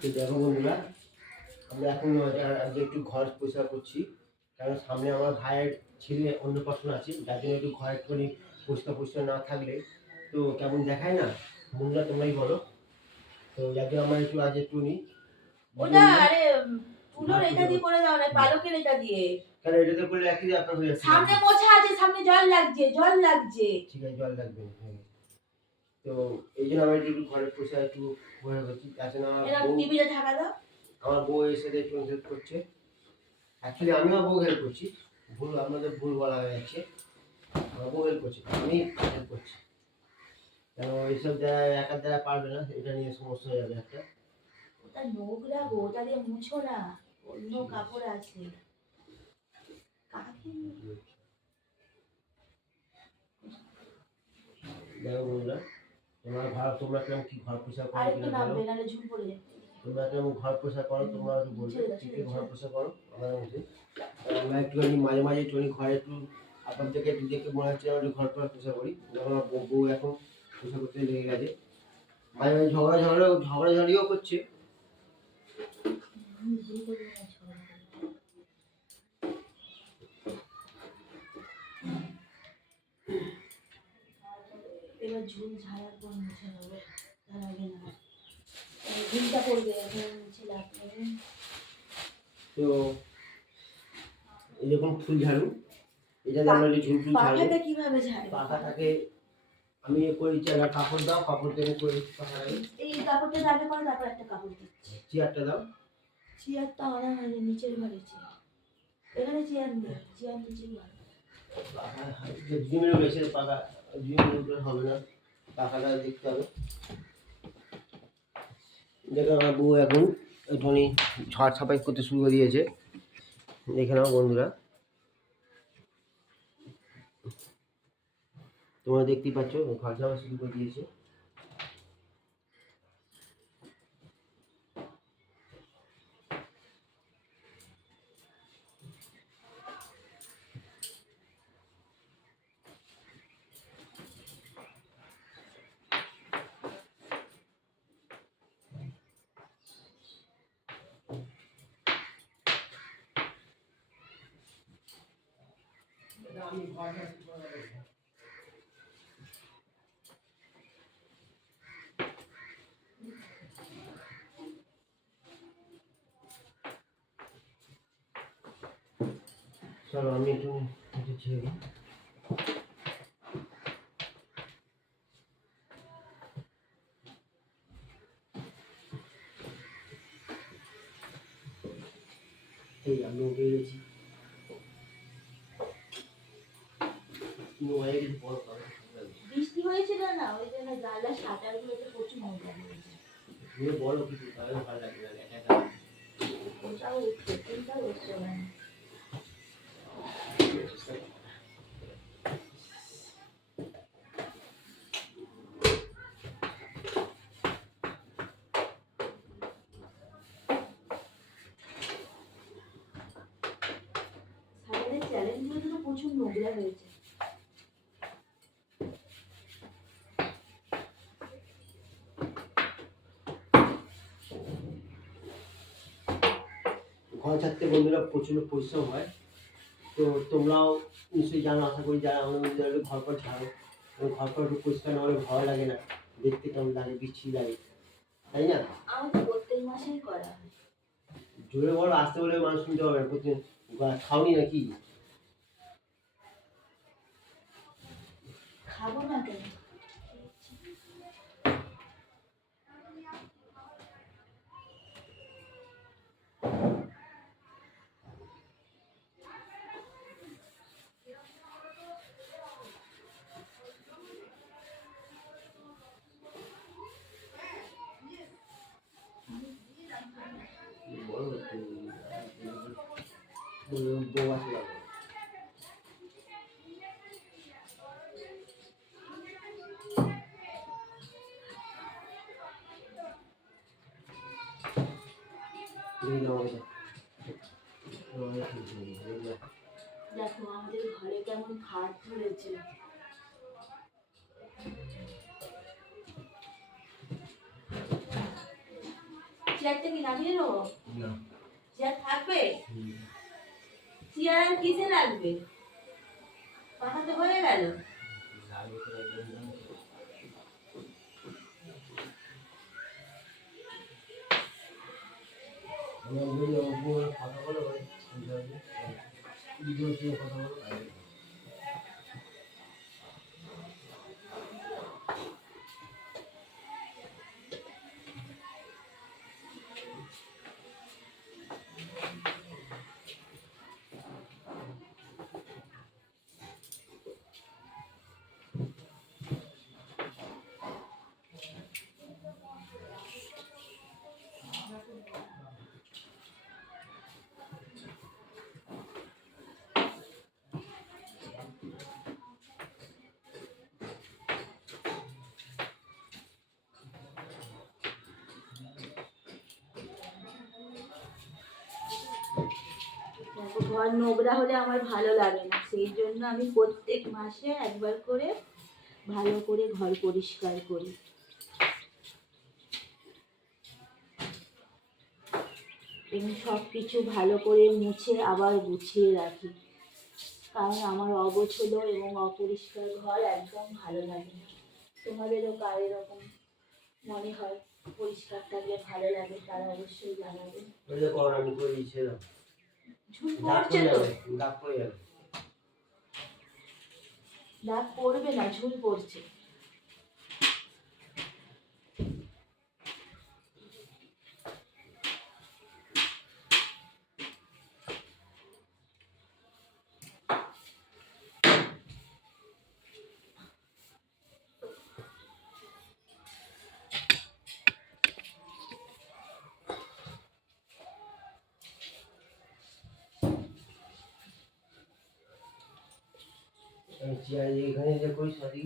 তো দেখো বন্ধুরা, আমরা এখন আজকে একটু ঘর পরিষ্কার করছি, কারণ সামনে আমার ভাইয়ের ছেলে অন্নপ্রাশন আছে, যার জন্য একটু ঘর একটুখানি পরিষ্কার না থাকলে তো কেমন দেখায় না। বন্ধুরা তোমরাই বলো। তো যার জন্য আমরা একটু আজ একটুখানি ওটা আরে তুলোর এটা দিয়ে করে দাও না, পালকের এটা দিয়ে। কারণ এটাতে করলে একই আপনার হয়ে যাচ্ছে। সামনে মোছা আছে, সামনে জল লাগছে। ঠিক আছে, জল লাগবে। তো এই জন্য আমরা একটু ঘরের পরিষ্কার একটু হয়ে গেছি। তাছাড়া টিভিটা ঢাকা দাও। আমার বউ এসে একটু হেল্প করছে। অ্যাকচুয়ালি আমিও বউ হেল্প করছি, আমাদের ভুল বলা হয়ে যাচ্ছে। আমার বউ হেল্প করছে, আমি হেল্প করছি। কেন এইসব দ্বারা একার দ্বারা পারবে না, এটা নিয়ে সমস্যা হয়ে যাবে একটা। ওটা নোংরা গো, ওটা দিয়ে মুছো না, অন্য কাপড় আছে। দেখো বন্ধুরা, তোমরা কেমন কি ঘর পরিষ্কার করো কিনা বলো। তোমরা কেমন ঘর পরিষ্কার করো তোমরা একটু বলবে, কি ঘর পরিষ্কার করো আমাদের মধ্যে। আমরা একটুখানি মাঝে মাঝে একটুখানি ঘরে একটু আপনার থেকে একটু দেখে মনে হচ্ছে আমরা ঘর পরিষ্কার করি। যখন আমার বউ এখন পরিষ্কার করতে লেগে গেছে, মাঝে মাঝে ঝগড়াঝাড়িও করছে। এবার ঝুল ঝাড়ার পর মুছে নেবো, তার আগে না ঝুলটা পড়বে, এখন মুছে লাগবে। তো এই যখন ফুল ঝাড়ু, এটা আমরা যে ঝুল ঝাড়ু, পাখাটা কিভাবে ঝাড়ে? পাখাটাকে আমি করি চালা কাপড় দাও, কাপড় দিয়ে করে পাখাটাকে এই কাপড়টা দাবে করো, তারপর একটা কাপড় দিচ্ছি। চেয়ারটা দাও। চেয়ারটা আনা হয়নি, নিচের ঘরে চেয়ার। এখানে চেয়ার নেই, চেয়ার নিচের ঘরে। জিমের বেশি পাখা, জিমের হবে না, পাখাটা দেখতে হবে। দেখো আমার বউ এখন একটুখানি ঝড় ছাপাই করতে শুরু করে দিয়েছে। দেখে নাও বন্ধুরা, তোমরা দেখতেই পাচ্ছ ঘর ছাপা শুরু করে দিয়েছে। চলো আমি একটু ছেড়ে দিই। এই আমি উঠে গেছি, বৃষ্টি হয়েছিল না, ওই জন্য জানলা শাটার গুলোতে প্রচুর মজা হয়েছে। তুমি বলো কিছু, তাহলে ভালো লাগবে না একা কোনটাও উঠছে, কোনটাও উঠছে না। সাইডের চ্যালেঞ্জগুলো তো প্রচুর নোংরা হয়েছে। ঘর ছাড়তে বন্ধুরা প্রচুর পরিশ্রম হয়। তো তোমরাও নিশ্চয়ই জানো, আশা করি যারা আমাদের ঘর পর ঝাড়ো, ঘর পর একটু পরিষ্কার না হলে ভালো লাগে না, দেখতে কেমন লাগে, বিচ্ছিরি লাগে, তাই না? আমাদের প্রত্যেক মাসেই করা হয়। জোরে বলো, আসতে বলে মানুষ শুনতে পাবে না। প্রতিদিন খাওনি নাকি? খাবো না কেন? বউ আসলে দেখো আমাদের ঘরে কেমন খাট ধরেছে। চেয়ারটা কি নামিয়ে নেবো? না। চেয়ার থাকবে? চেয়ার আর কিসে লাগবে? পাঠাতে হয়ে গেল। কথা বলো কথা বলো। দেখো, ঘর নোংরা হলে আমার ভালো লাগে না, সেই জন্য আমি প্রত্যেক মাসে একবার করে ভালো করে ঘর পরিষ্কার করি। এবং সব কিছু ভালো করে মুছে আবার গুছিয়ে রাখি, কারণ আমার অগোছলো এবং অপরিষ্কার ঘর একদম ভালো লাগে না। তোমাদেরও কার এরকম মনে হয় পরিষ্কার থাকলে ভালো লাগে, তারা অবশ্যই জানাবে। ঝুল পড়ছে তো। দাগ পড়বে না, ঝুল পড়ছে। এখানে যে করি সারি